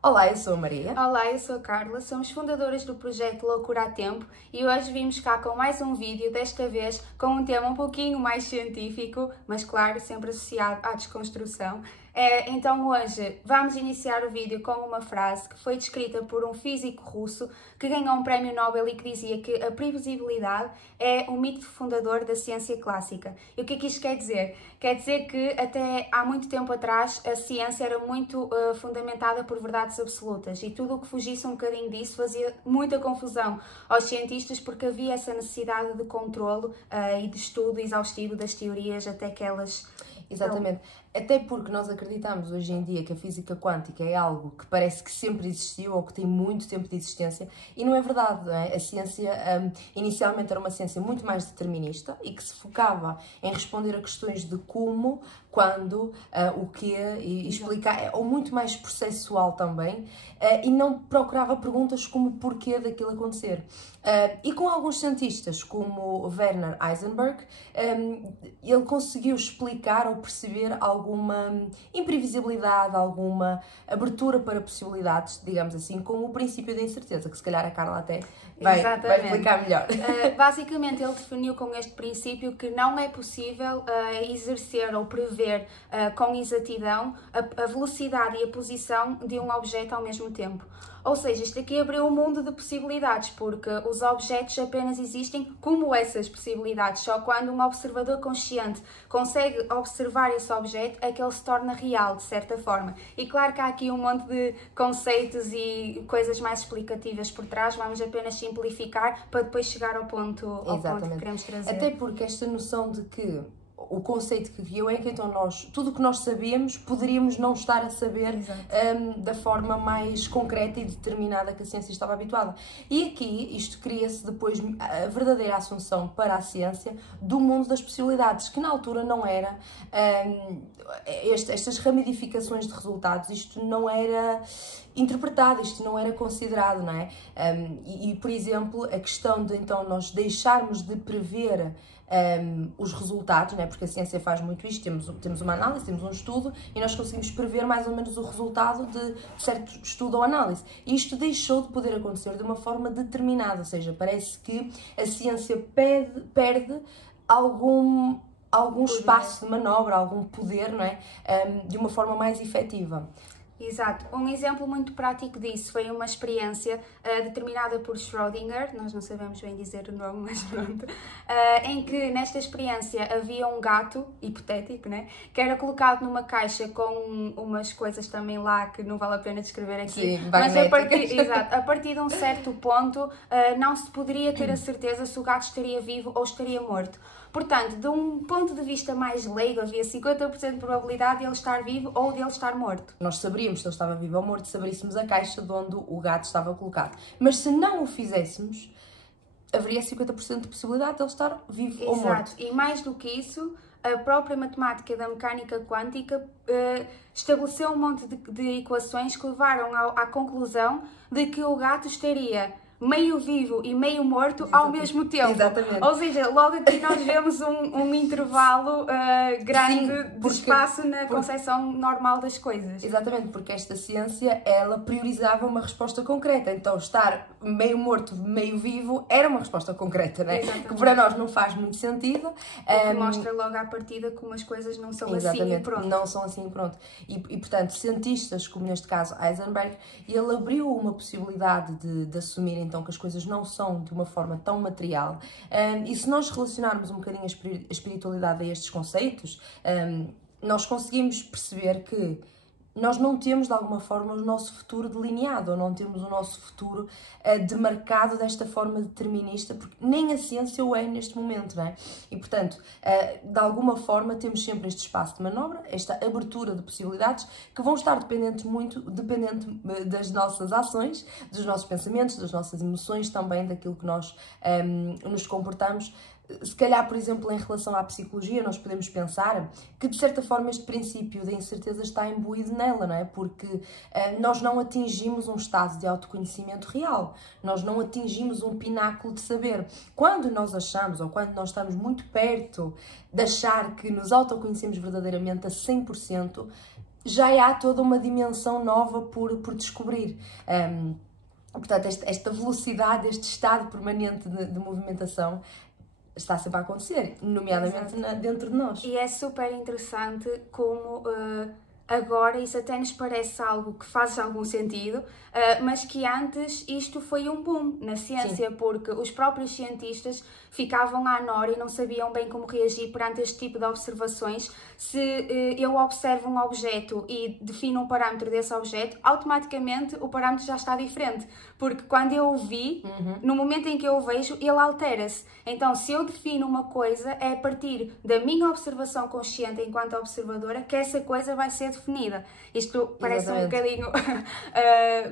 Olá, eu sou a Maria. Olá, eu sou a Carla, somos fundadoras do projeto Loucura a Tempo e hoje vimos cá com mais um vídeo, desta vez com um tema um pouquinho mais científico, mas claro, sempre associado à desconstrução. Então hoje vamos iniciar o vídeo com uma frase que foi descrita por um físico russo que ganhou um prémio Nobel e que dizia que a previsibilidade é o mito fundador da ciência clássica. E o que é que isto quer dizer? Quer dizer que até há muito tempo atrás a ciência era muito fundamentada por verdades absolutas e tudo o que fugisse um bocadinho disso fazia muita confusão aos cientistas porque havia essa necessidade de controlo e de estudo exaustivo das teorias até que elas... Exatamente. Até porque nós acreditamos hoje em dia que a física quântica é algo que parece que sempre existiu ou que tem muito tempo de existência e não é verdade, não é? A ciência inicialmente era uma ciência muito mais determinista e que se focava em responder a questões de como, quando, o quê e explicar, ou muito mais processual também, e não procurava perguntas como o porquê daquilo acontecer. E com alguns cientistas, como Werner Heisenberg, ele conseguiu explicar ou perceber alguma imprevisibilidade, alguma abertura para possibilidades, digamos assim, com o princípio da incerteza, que se calhar a Carla até vai explicar melhor. Basicamente, ele definiu com este princípio que não é possível exercer ou prever com exatidão a velocidade e a posição de um objeto ao mesmo tempo. Ou seja, isto aqui abriu um mundo de possibilidades, porque os objetos apenas existem como essas possibilidades. Só quando um observador consciente consegue observar esse objeto é que ele se torna real, de certa forma. E claro que há aqui um monte de conceitos e coisas mais explicativas por trás, vamos apenas simplificar para depois chegar ao ponto que queremos trazer. Até porque esta noção de que o conceito que guiou é que então tudo o que nós sabemos, poderíamos não estar a saber da forma mais concreta e determinada que a ciência estava habituada. E aqui, isto cria-se depois a verdadeira assunção para a ciência do mundo das possibilidades, que na altura não era, estas ramificações de resultados, isto não era interpretado, isto não era considerado, não é? Por exemplo, a questão de então nós deixarmos de prever os resultados, né? Porque a ciência faz muito isto, temos uma análise, temos um estudo e nós conseguimos prever mais ou menos o resultado de certo estudo ou análise. E isto deixou de poder acontecer de uma forma determinada, ou seja, parece que a ciência perde algum espaço de manobra, algum poder, não é? De uma forma mais efetiva. Exato. Um exemplo muito prático disso foi uma experiência determinada por Schrödinger, nós não sabemos bem dizer o nome, mas pronto, em que nesta experiência havia um gato, hipotético, né, que era colocado numa caixa com umas coisas também lá que não vale a pena descrever aqui. Sim, mas a partir de um certo ponto não se poderia ter a certeza se o gato estaria vivo ou estaria morto. Portanto, de um ponto de vista mais leigo, havia 50% de probabilidade de ele estar vivo ou de ele estar morto. Nós saberíamos se ele estava vivo ou morto se abríssemos a caixa de onde o gato estava colocado. Mas se não o fizéssemos, haveria 50% de possibilidade de ele estar vivo ou morto. Exato. E mais do que isso, a própria matemática da mecânica quântica estabeleceu um monte de equações que levaram à conclusão de que o gato estaria meio vivo e meio morto ao mesmo tempo. Exatamente. Ou seja, logo aqui nós vemos um intervalo grande de espaço na concepção normal das coisas. Exatamente, porque esta ciência, ela priorizava uma resposta concreta. Então, estar meio morto, meio vivo, era uma resposta concreta, não é? Que para nós não faz muito sentido. Que mostra logo à partida como as coisas não são assim e pronto. Não são assim e pronto. E, portanto, cientistas, como neste caso Heisenberg, ele abriu uma possibilidade de assumir então que as coisas não são de uma forma tão material. E se nós relacionarmos um bocadinho a espiritualidade a estes conceitos, nós conseguimos perceber que nós não temos de alguma forma o nosso futuro delineado, ou não temos o nosso futuro demarcado desta forma determinista, porque nem a ciência o é neste momento, não é? E portanto, de alguma forma temos sempre este espaço de manobra, esta abertura de possibilidades que vão estar dependente das nossas ações, dos nossos pensamentos, das nossas emoções, também daquilo que nós nos comportamos. Se calhar, por exemplo, em relação à psicologia, nós podemos pensar que, de certa forma, este princípio da incerteza está imbuído nela, não é? Porque nós não atingimos um estado de autoconhecimento real, nós não atingimos um pináculo de saber. Quando nós achamos, ou quando nós estamos muito perto de achar que nos autoconhecemos verdadeiramente a 100%, já há toda uma dimensão nova por descobrir. Portanto, esta velocidade, este estado permanente de movimentação está sempre a acontecer, nomeadamente dentro de nós. E é super interessante como agora isso até nos parece algo que faz algum sentido, mas que antes isto foi um boom na ciência, porque os próprios cientistas ficavam à nora e não sabiam bem como reagir perante este tipo de observações. Se eu observo um objeto e defino um parâmetro desse objeto, automaticamente o parâmetro já está diferente, porque quando eu o vi, no momento em que eu o vejo, ele altera-se. Então, se eu defino uma coisa, é a partir da minha observação consciente enquanto observadora que essa coisa vai ser definida. Isto parece um bocadinho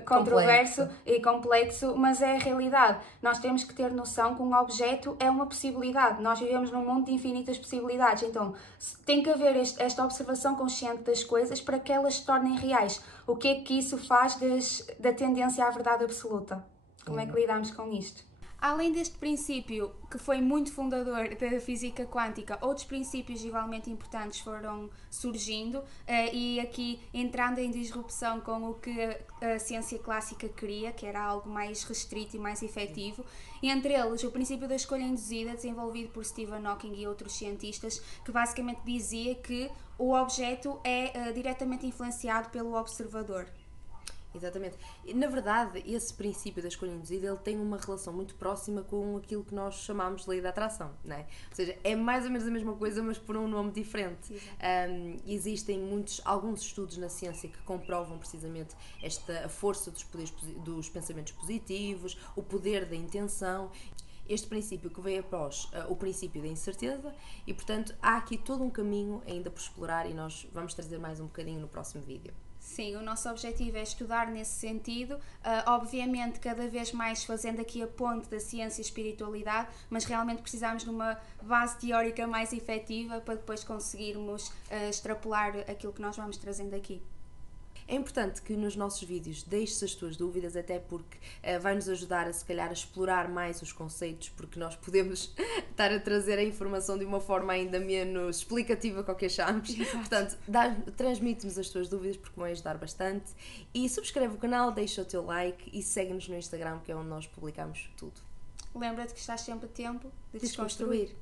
controverso e complexo, mas é a realidade. Nós temos que ter noção que um objeto é uma possibilidade. Nós vivemos num mundo de infinitas possibilidades. Então, tem que haver esta observação consciente das coisas para que elas se tornem reais. O que é que isso faz da tendência à verdade absoluta? Como é que lidamos com isto? Além deste princípio, que foi muito fundador da física quântica, outros princípios igualmente importantes foram surgindo e aqui entrando em disrupção com o que a ciência clássica queria, que era algo mais restrito e mais efetivo. Entre eles, o princípio da escolha induzida, desenvolvido por Stephen Hawking e outros cientistas, que basicamente dizia que o objeto é diretamente influenciado pelo observador. Exatamente. Na verdade, esse princípio da escolha induzida, ele tem uma relação muito próxima com aquilo que nós chamamos de lei da atração, não é? Ou seja, é mais ou menos a mesma coisa, mas por um nome diferente. Existem alguns estudos na ciência que comprovam precisamente a força dos pensamentos positivos, o poder da intenção. Este princípio que veio após o princípio da incerteza e, portanto, há aqui todo um caminho ainda por explorar e nós vamos trazer mais um bocadinho no próximo vídeo. Sim, o nosso objetivo é estudar nesse sentido, obviamente cada vez mais fazendo aqui a ponte da ciência e espiritualidade, mas realmente precisamos de uma base teórica mais efetiva para depois conseguirmos extrapolar aquilo que nós vamos trazendo aqui. É importante que nos nossos vídeos deixes as tuas dúvidas, até porque vai-nos ajudar a, se calhar, a explorar mais os conceitos, porque nós podemos estar a trazer a informação de uma forma ainda menos explicativa que o que achamos. Portanto, transmite-nos as tuas dúvidas, porque vai ajudar bastante. E subscreve o canal, deixa o teu like e segue-nos no Instagram, que é onde nós publicamos tudo. Lembra-te que estás sempre a tempo de desconstruir.